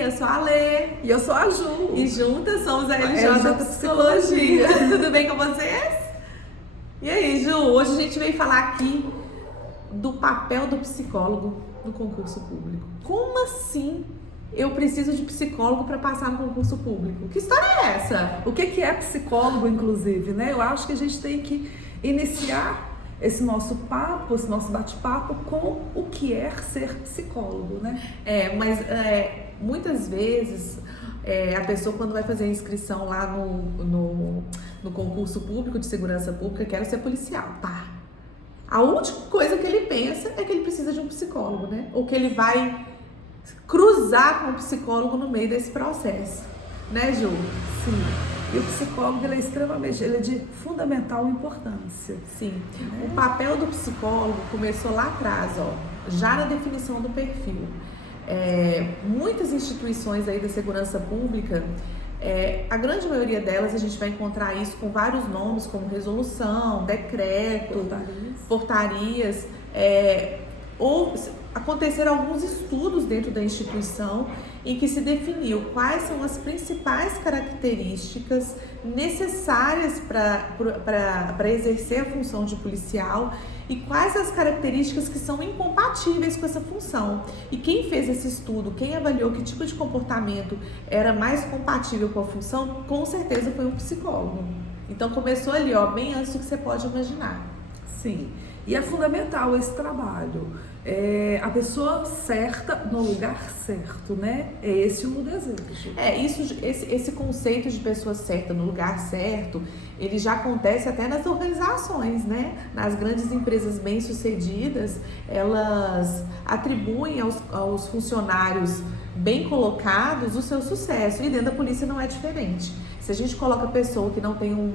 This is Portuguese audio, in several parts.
eu sou a Lê. E eu sou a Ju. E juntas somos a LJ Psicologia. Tudo bem com vocês? E aí, Ju, hoje a gente veio falar aqui do papel do psicólogo no concurso público. Como assim eu preciso de psicólogo para passar no concurso público? Que história é essa? O que é psicólogo, inclusive, né? Eu acho que a gente tem que iniciar esse nosso papo, esse nosso bate-papo com o que é ser psicólogo, né? Mas muitas vezes a pessoa, quando vai fazer a inscrição lá no concurso público de segurança pública, quer ser policial, pá. A última coisa que ele pensa é que ele precisa de um psicólogo, né? Ou que ele vai cruzar com o psicólogo no meio desse processo, né, Ju? Sim. E o psicólogo, ele é de fundamental importância. Sim. O papel do psicólogo começou lá atrás, ó, já na definição do perfil. Muitas instituições aí da segurança pública, a grande maioria delas a gente vai encontrar isso com vários nomes, como resolução, decreto, portarias, ou aconteceram alguns estudos dentro da instituição em que se definiu quais são as principais características necessárias para exercer a função de policial e quais as características que são incompatíveis com essa função. E quem fez esse estudo, quem avaliou que tipo de comportamento era mais compatível com a função, com certeza foi um psicólogo. Então começou ali, ó, bem antes do que você pode imaginar. Sim, e é fundamental esse trabalho. A pessoa certa no lugar certo, né? É esse o desejo. Esse conceito de pessoa certa no lugar certo, ele já acontece até nas organizações, né? Nas grandes empresas bem-sucedidas, elas atribuem aos funcionários bem colocados o seu sucesso, e dentro da polícia não é diferente. Se a gente coloca a pessoa que não tem um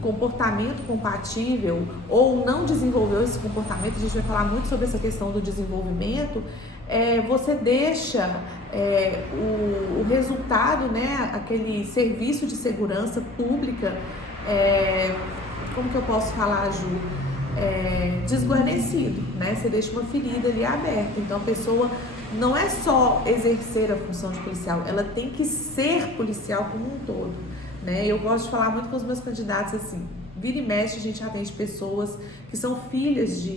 comportamento compatível ou não desenvolveu esse comportamento, a gente vai falar muito sobre essa questão do desenvolvimento, você deixa o resultado, né, aquele serviço de segurança pública, como que eu posso falar, Ju? Desguarnecido, né? Você deixa uma ferida ali aberta. Então a pessoa não é só exercer a função de policial, ela tem que ser policial como um todo. Né? Eu gosto de falar muito com os meus candidatos assim, vira e mexe a gente atende pessoas que são filhos de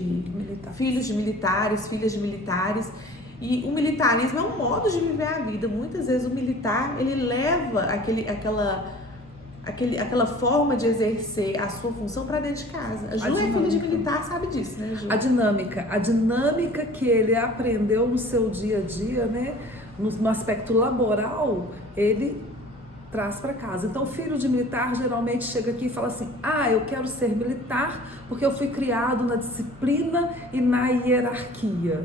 militares, filhas de militares, e o militarismo é um modo de viver a vida. Muitas vezes o militar, ele leva aquela forma de exercer a sua função para dentro de casa. A Ju é filha de militar, sabe disso, né, Ju? A dinâmica que ele aprendeu no seu dia a dia, né, no aspecto laboral, ele traz para casa. Então, o filho de militar geralmente chega aqui e fala assim: eu quero ser militar porque eu fui criado na disciplina e na hierarquia.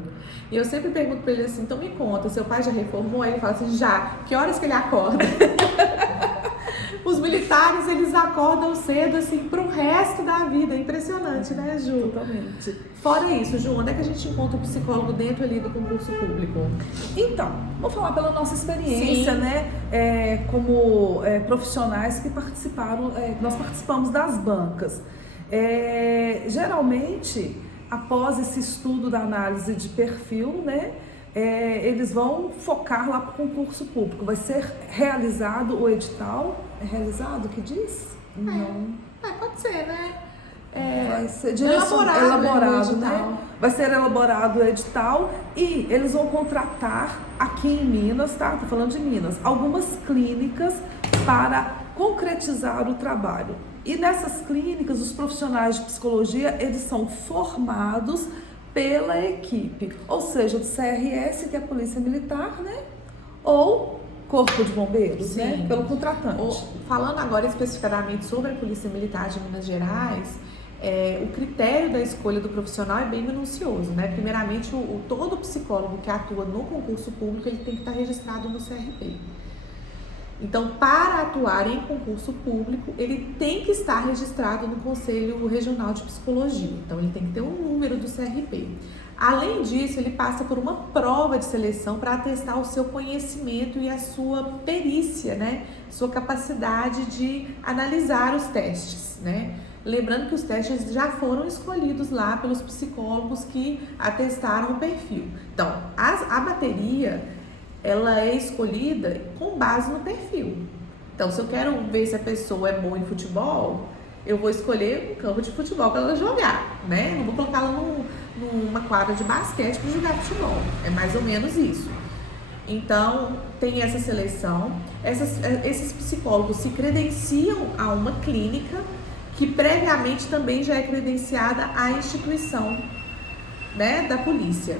E eu sempre pergunto para ele assim: então me conta, seu pai já reformou? Aí ele fala assim: já. Que horas que ele acorda? Os militares, eles acordam cedo, assim, pro resto da vida. Impressionante, né, Ju? Totalmente. Fora isso, Ju, onde é que a gente encontra o psicólogo dentro ali do concurso público? Então, vou falar pela nossa experiência, né, como profissionais que participaram, nós participamos das bancas. Geralmente, após esse estudo da análise de perfil, né, eles vão focar lá para o concurso público. Vai ser realizado o edital. É realizado que diz? Não. Pode ser, né? Vai ser elaborado, né? Vai ser elaborado o edital e eles vão contratar aqui em Minas, tá? Tô falando de Minas, algumas clínicas para concretizar o trabalho. E nessas clínicas, os profissionais de psicologia, eles são formados pela equipe, ou seja, do CRS, que é a Polícia Militar, né? Ou Corpo de Bombeiros, né? Pelo contratante. Falando agora especificamente sobre a Polícia Militar de Minas Gerais, o critério da escolha do profissional é bem minucioso, né? Primeiramente, todo psicólogo que atua no concurso público, ele tem que estar registrado no CRP. Então, para atuar em concurso público, ele tem que estar registrado no Conselho Regional de Psicologia. Então, ele tem que ter um número do CRP. Além disso, ele passa por uma prova de seleção para atestar o seu conhecimento e a sua perícia, né? Sua capacidade de analisar os testes, né? Lembrando que os testes já foram escolhidos lá pelos psicólogos que atestaram o perfil. Então, a bateria ela é escolhida com base no perfil. Então, se eu quero ver se a pessoa é boa em futebol, eu vou escolher um campo de futebol para ela jogar, né? Não vou colocá-la numa quadra de basquete para jogar futebol. É mais ou menos isso. Então, tem essa seleção. Esses psicólogos se credenciam a uma clínica que previamente também já é credenciada à instituição, né, da polícia.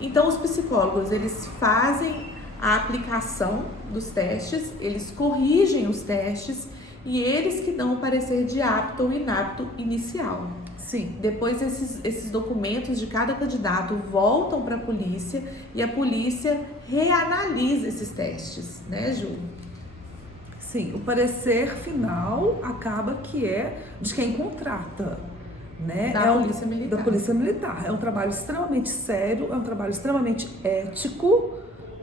Então, os psicólogos, eles fazem a aplicação dos testes, eles corrigem os testes e eles que dão o parecer de apto ou inapto inicial. Sim, depois esses documentos de cada candidato voltam para a polícia e a polícia reanalisa esses testes, né, Ju? Sim, o parecer final acaba que é de quem contrata, né? Da Polícia Militar. Da Polícia Militar. É um trabalho extremamente sério, é um trabalho extremamente ético,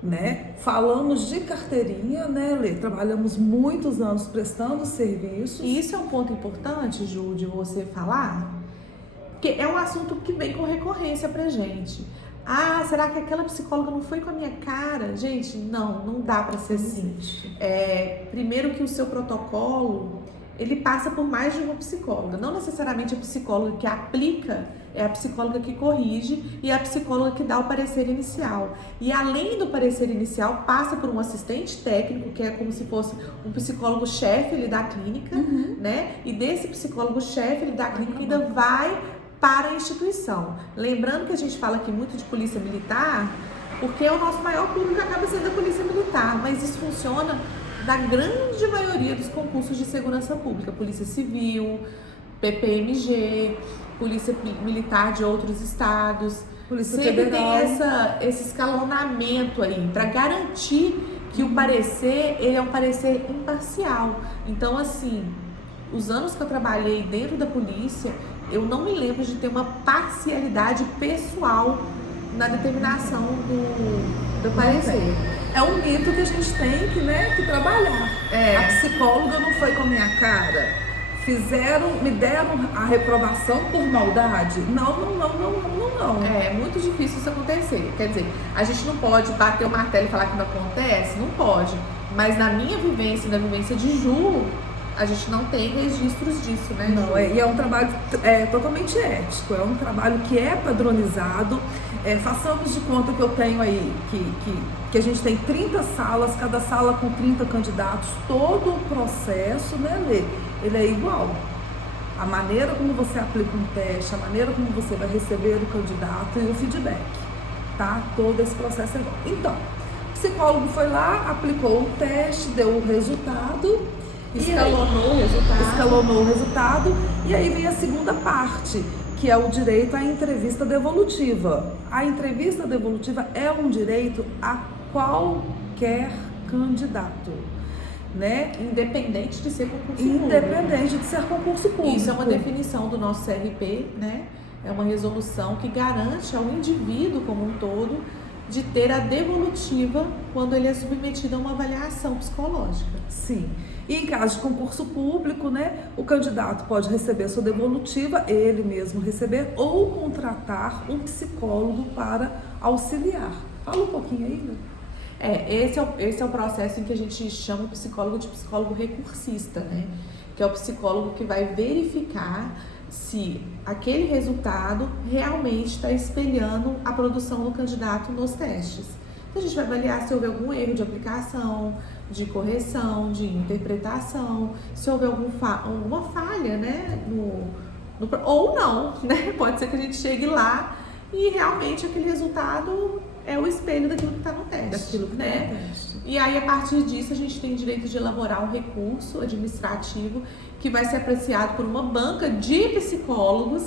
né? Falamos de carteirinha, né, Lê? Trabalhamos muitos anos prestando serviços. E isso é um ponto importante, Ju, de você falar, porque é um assunto que vem com recorrência pra gente. Ah, será que aquela psicóloga não foi com a minha cara? Gente, não dá pra ser assim. Primeiro que o seu protocolo, ele passa por mais de uma psicóloga. Não necessariamente a psicóloga que aplica, é a psicóloga que corrige e a psicóloga que dá o parecer inicial. E além do parecer inicial, passa por um assistente técnico, que é como se fosse um psicólogo-chefe da clínica, né? E desse psicólogo-chefe da clínica ainda vai para a instituição. Lembrando que a gente fala aqui muito de polícia militar, porque o nosso maior público acaba sendo a polícia militar, mas isso funciona na grande maioria dos concursos de segurança pública, polícia civil, PPMG, polícia militar de outros estados, polícia sempre federal. Tem esse escalonamento aí, para garantir que o parecer, ele é um parecer imparcial. Então, assim, os anos que eu trabalhei dentro da polícia, eu não me lembro de ter uma parcialidade pessoal na determinação do parecer. É um mito que a gente tem que trabalhar. A psicóloga não foi com a minha cara. Me deram a reprovação por maldade? Não. É muito difícil isso acontecer. Quer dizer, a gente não pode bater o martelo e falar que não acontece? Não pode. Mas na minha vivência, na vivência de Ju, a gente não tem registros disso, né? Não, e é um trabalho totalmente ético, é um trabalho que é padronizado. Façamos de conta que eu tenho aí, que a gente tem 30 salas, cada sala com 30 candidatos, todo o processo, né, Lê? Ele é igual. A maneira como você aplica um teste, a maneira como você vai receber o candidato e o feedback, tá? Todo esse processo é igual. Então, o psicólogo foi lá, aplicou o teste, deu o resultado, escalonou o resultado, e aí vem a segunda parte, que é o direito à entrevista devolutiva. A entrevista devolutiva é um direito a qualquer candidato, né? Independente de ser concurso público. Independente de ser concurso público. Isso é uma definição do nosso CRP, né? É uma resolução que garante ao indivíduo como um todo de ter a devolutiva quando ele é submetido a uma avaliação psicológica. Sim. E em caso de concurso público, né, o candidato pode receber sua devolutiva, ele mesmo receber, ou contratar um psicólogo para auxiliar. Fala um pouquinho aí, né? Esse é o processo em que a gente chama o psicólogo de psicólogo recursista, né? Que é o psicólogo que vai verificar se aquele resultado realmente está espelhando a produção do candidato nos testes. Então, a gente vai avaliar se houve algum erro de aplicação, de correção, de interpretação, se houve alguma falha, né? Ou não, né? Pode ser que a gente chegue lá e realmente aquele resultado é o espelho daquilo que está no teste, né? E aí, a partir disso, a gente tem direito de elaborar um recurso administrativo que vai ser apreciado por uma banca de psicólogos,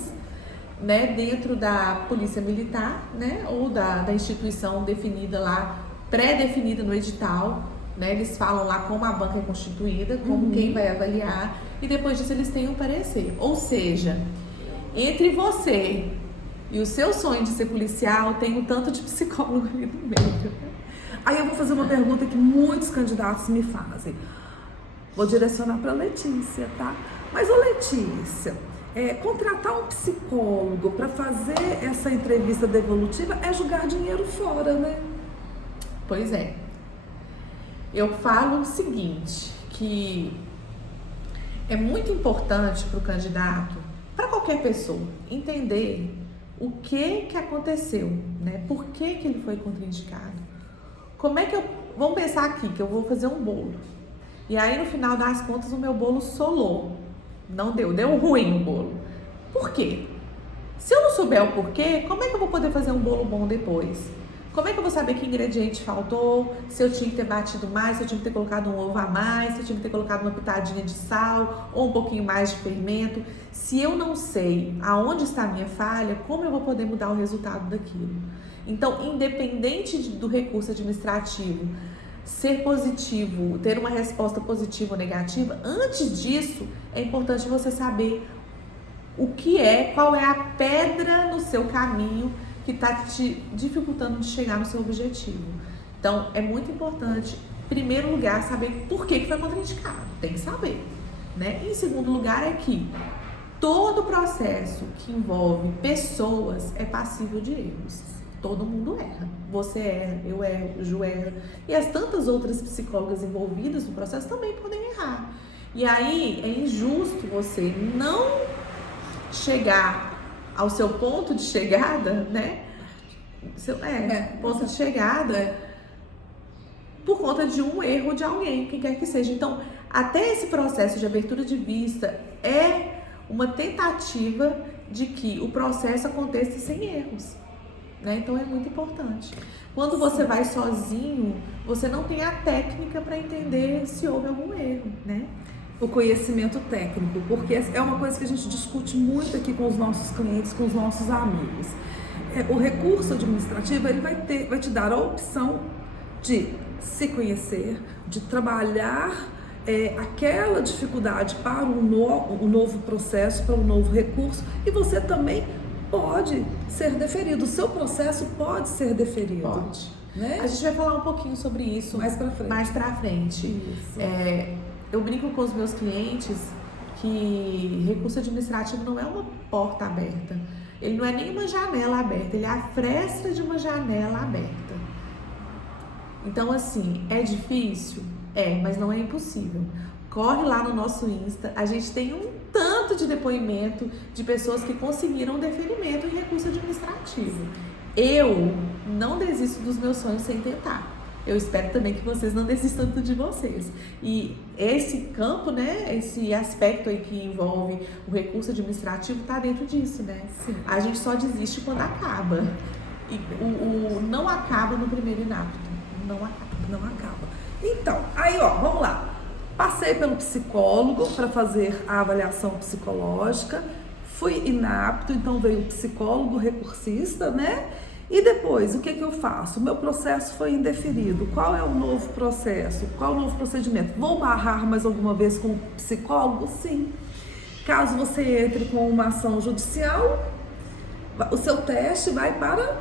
né, dentro da Polícia Militar, né, ou da instituição definida lá, pré-definida no edital, né? Eles falam lá como a banca é constituída, como quem vai avaliar, e depois disso eles têm um parecer. Ou seja, entre você e o seu sonho de ser policial, tem um tanto de psicólogo ali no meio. Aí eu vou fazer uma pergunta que muitos candidatos me fazem. Vou direcionar para a Letícia, tá? Mas, ô Letícia, contratar um psicólogo para fazer essa entrevista devolutiva é jogar dinheiro fora, né? Pois é. Eu falo o seguinte, que é muito importante para o candidato, para qualquer pessoa, entender o que aconteceu, né? Por que ele foi contraindicado. Como é que vamos pensar aqui, que eu vou fazer um bolo. E aí, no final das contas, o meu bolo solou. Não deu ruim o bolo. Por quê? Se eu não souber o porquê, como é que eu vou poder fazer um bolo bom depois? Como é que eu vou saber que ingrediente faltou? Se eu tinha que ter batido mais, se eu tinha que ter colocado um ovo a mais, se eu tinha que ter colocado uma pitadinha de sal ou um pouquinho mais de fermento. Se eu não sei aonde está a minha falha, como eu vou poder mudar o resultado daquilo? Então, independente do recurso administrativo ser positivo, ter uma resposta positiva ou negativa, antes disso é importante você saber qual é a pedra no seu caminho que está te dificultando de chegar no seu objetivo. Então, é muito importante, em primeiro lugar, saber por que foi contraindicado. Tem que saber, né? E em segundo lugar, é que todo processo que envolve pessoas é passível de erros. Todo mundo erra. Você erra, eu erro, o Ju erra. E as tantas outras psicólogas envolvidas no processo também podem errar. E aí, é injusto você não chegar ao seu ponto de chegada, né? Ponto de chegada por conta de um erro de alguém, quem quer que seja. Então, até esse processo de abertura de vista é uma tentativa de que o processo aconteça sem erros, né? Então, é muito importante. Quando você vai sozinho, você não tem a técnica para entender se houve algum erro, né? O conhecimento técnico, porque é uma coisa que a gente discute muito aqui com os nossos clientes, com os nossos amigos. O recurso administrativo, ele vai te dar a opção de se conhecer, de trabalhar aquela dificuldade para um novo processo, para um novo recurso, e você também pode ser deferido, o seu processo pode ser deferido. Pode. Né? A gente vai falar um pouquinho sobre isso mais pra frente. Isso. Eu brinco com os meus clientes que recurso administrativo não é uma porta aberta. Ele não é nem uma janela aberta, ele é a fresta de uma janela aberta. Então, assim, é difícil? Mas não é impossível. Corre lá no nosso Insta, a gente tem um tanto de depoimento de pessoas que conseguiram deferimento em recurso administrativo. Eu não desisto dos meus sonhos sem tentar. Eu espero também que vocês não desistam de vocês. E esse campo, né, esse aspecto aí que envolve o recurso administrativo tá dentro disso, né? Sim. A gente só desiste quando acaba. E o não acaba no primeiro inapto. Não acaba. Então, aí vamos lá. Passei pelo psicólogo para fazer a avaliação psicológica, fui inapto, então veio o psicólogo recursista, né? E depois, o que eu faço? O meu processo foi indeferido. Qual é o novo processo? Qual é o novo procedimento? Vou barrar mais alguma vez com o psicólogo? Sim. Caso você entre com uma ação judicial, o seu teste vai para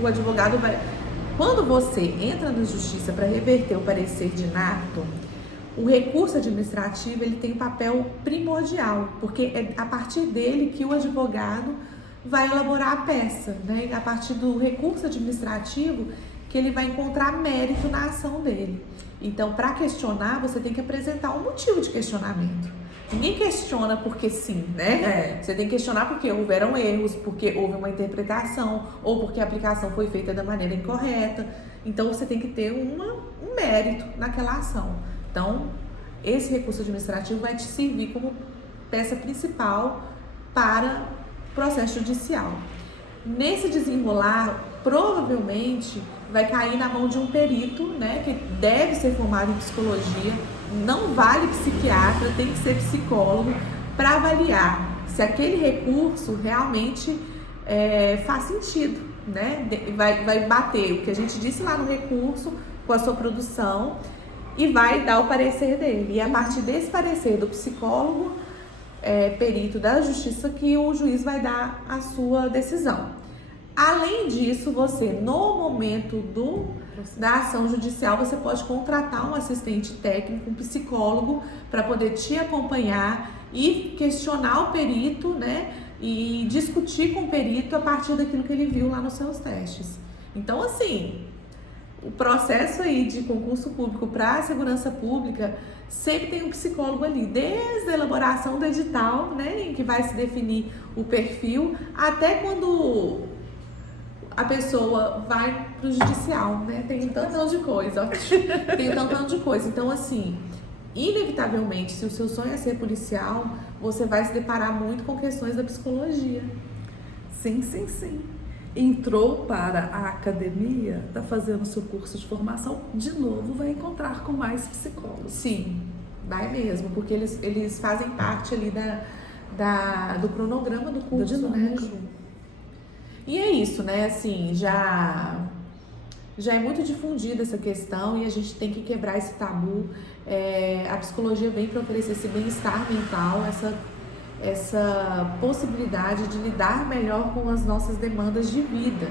o advogado vai... Quando você entra na justiça para reverter o parecer de inapto, o recurso administrativo ele tem um papel primordial, porque é a partir dele que o advogado vai elaborar a peça, né? A partir do recurso administrativo que ele vai encontrar mérito na ação dele. Então, para questionar, você tem que apresentar um motivo de questionamento. Ninguém questiona porque sim, né? Você tem que questionar porque houveram erros, porque houve uma interpretação ou porque a aplicação foi feita da maneira incorreta. Então, você tem que ter um mérito naquela ação. Então, esse recurso administrativo vai te servir como peça principal para o processo judicial. Nesse desenrolar, provavelmente vai cair na mão de um perito, né, que deve ser formado em psicologia. Não vale psiquiatra, tem que ser psicólogo para avaliar se aquele recurso realmente faz sentido, né? Vai bater o que a gente disse lá no recurso com a sua produção e vai dar o parecer dele. E a partir desse parecer do psicólogo, perito da justiça, que o juiz vai dar a sua decisão. Além disso, você, no momento da ação judicial, você pode contratar um assistente técnico, um psicólogo, para poder te acompanhar e questionar o perito, né? E discutir com o perito a partir daquilo que ele viu lá nos seus testes. Então, assim, o processo aí de concurso público para a segurança pública sempre tem um psicólogo ali, desde a elaboração do edital, né, em que vai se definir o perfil, até quando a pessoa vai pro judicial, né? Tem um tantão de coisa, ótimo. Tem um tantão de coisa. Então, assim, inevitavelmente, se o seu sonho é ser policial, você vai se deparar muito com questões da psicologia. Sim, sim, sim. Entrou para a academia, está fazendo seu curso de formação, de novo vai encontrar com mais psicólogos. Sim, vai mesmo, porque eles fazem parte ali do cronograma do curso, né, Ju? E é isso, né? Assim, já é muito difundida essa questão e a gente tem que quebrar esse tabu. A psicologia vem para oferecer esse bem-estar mental, essa possibilidade de lidar melhor com as nossas demandas de vida,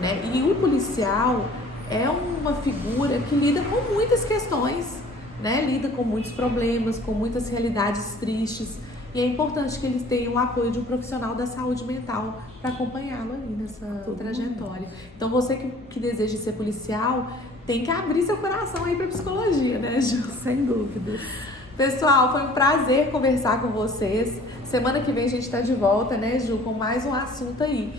né? E o policial é uma figura que lida com muitas questões, né? Lida com muitos problemas, com muitas realidades tristes. E é importante que eles tenham o apoio de um profissional da saúde mental para acompanhá-lo ali nessa trajetória. Então, você que deseja ser policial, tem que abrir seu coração aí para psicologia, né, Ju? Sem dúvidas. Pessoal, foi um prazer conversar com vocês. Semana que vem a gente está de volta, né, Ju, com mais um assunto aí.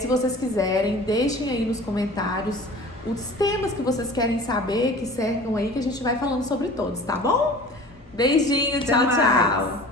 Se vocês quiserem, deixem aí nos comentários os temas que vocês querem saber, que cercam aí, que a gente vai falando sobre todos, tá bom? Beijinho, tchau, tchau!